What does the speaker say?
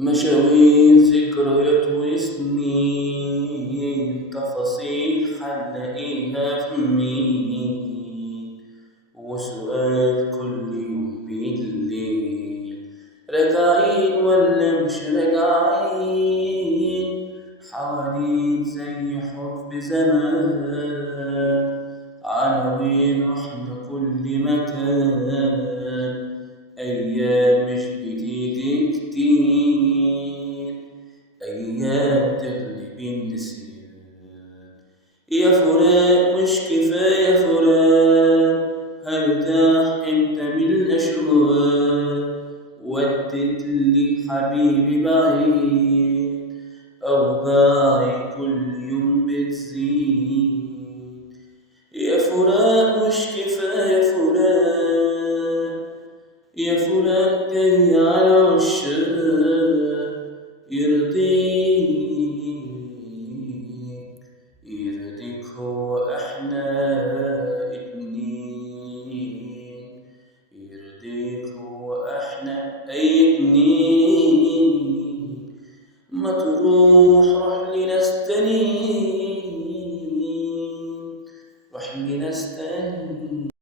مشاوير ذكريات وسنين، تفاصيل حنلاقيها في مين، وسؤال كل يوم بالليل: راجعين ولا مش راجعين؟ حواليك زي حب زمان، عناوين واحنا كل مكان، أيام مش بتيجي كتير، أيام تغلب النسيان. يا فلان مش كفاية فلان، هرتاح امتى من الأشواق؟ ودت لي حبيبي بعيد، أوجاعي كل يوم بتزيد. يا فلان مش كفاية فلان، يا فلان جاي على عشاق، يرضيك هو احنا اتنين، يرضيك هو احنا اي اتنين. ما تروح